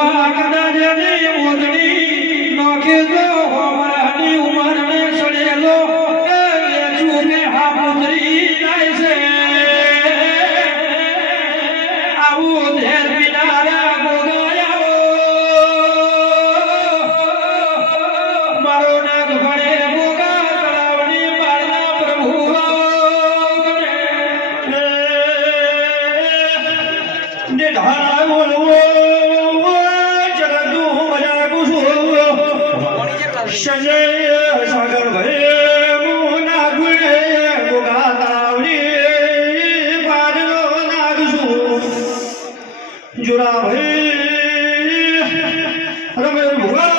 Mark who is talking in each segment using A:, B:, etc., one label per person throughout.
A: ಧನ್ಯವಾದ સજય સાગર ભરે મોના ગુણે ગોગા તાવડી પાડલો નાગસુ જુરા ભરે રમે ભુગા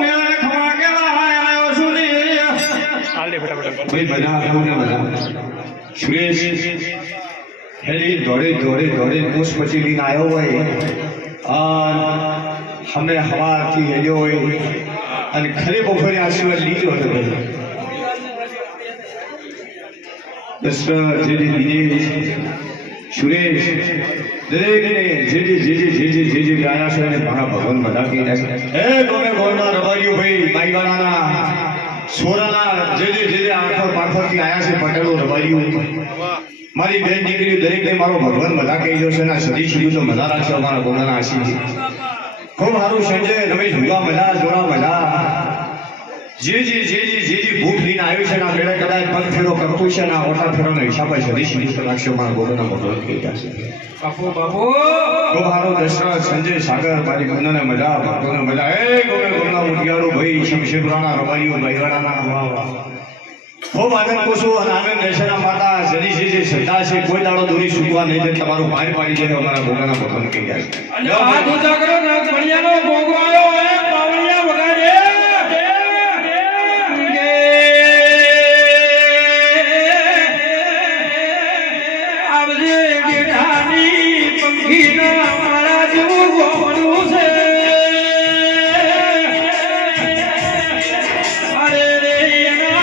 A: મેરે ખવા કે આયો સુની આલે ફટાફટ
B: ભાઈ મજા આવે મજા સુરેશ દોડે દોડે દોડે મોસ પછી લઈને આવ્યો હોય અમે હવાથી હેલ્યો હોય અને ખરે બપોરે આશીર્વાદ લીધો હતો સુરેશ દરેકને જે જે જે છે મારા ભગવાન બધા કહી નાખે એ ગમે ગોળના રબારીઓ ભાઈ માઈવાળાના સોરાના જે જે જે જે આખો પાખોથી આયા છે પટેલો રબારીઓ મારી બેન દરેક દરેકને મારો ભગવાન બધા કહી દો છે અને સદી સુધી તો મજા રાખશે અમારા ગોળાના આશીર્વાદ ખૂબ સારું સંજય રમેશ ભૂલા મજા જોડા મજા જે જી જી જી જી જી ભૂખ લઈને આવ્યું છે ના બેડે કદાચ પગ ફેરો કરતું છે ના ઓટા ફેરોનો હિસાબ જ વીસ તો રાખશે મારા ગોળાના થઈ ગયા છે.
A: બાપુ બાપુ!
B: ખૂબ સારો દશરથ સંજય સાગર મારી બંધને મજા ભક્તોને મજા. એ ગોમે ગોમના મુટિયાળો ભાઈ શમશેરપુરાના રબારીઓ ભાઈવાડાના ખૂબ આનંદ કોશો અને આનંદ દેશના માતા જરી શ્રદ્ધા છે, કોઈ દાડો દોરી સુકવા નહીં દે, તમારું ભાઈ પાડી દે અમારા ભોગાના ભગવાન કહી જાય
A: અને હાથ ઊંચા કરો નાગ ભણિયાનો ભોગો આવ્યો હે પાવડિયા વગાડે. આવજે ગેઠાની પંખીના મારા જેવું ગોમડું છે. અરે રે એના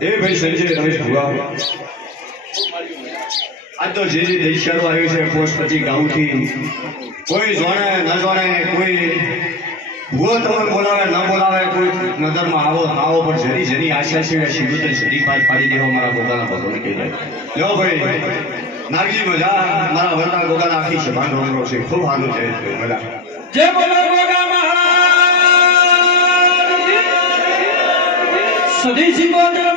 B: એ ભાઈ સંજય રમેશ ભુવા. આજ તો જે જે દેશિયાળો આવ્યો છે પોસ્ટ પછી ગામથી. કોઈ જોણે ન જોણે કોઈ ભૂવો તમે બોલાવે ન બોલાવે કોઈ નજરમાં આવો આવો પણ જેની જેની આશા છે એ સીધું પાછ પાડી દેવા મારા પોતાના ભગવાન કહી જાય જો ભાઈ નાગજી મજા મારા વરના ગોગાના આખી સભા ઢોળરો છે ખૂબ સારું છે મજા.
A: જય બોલો ગોગા મહારાજ. સદી સિકોતર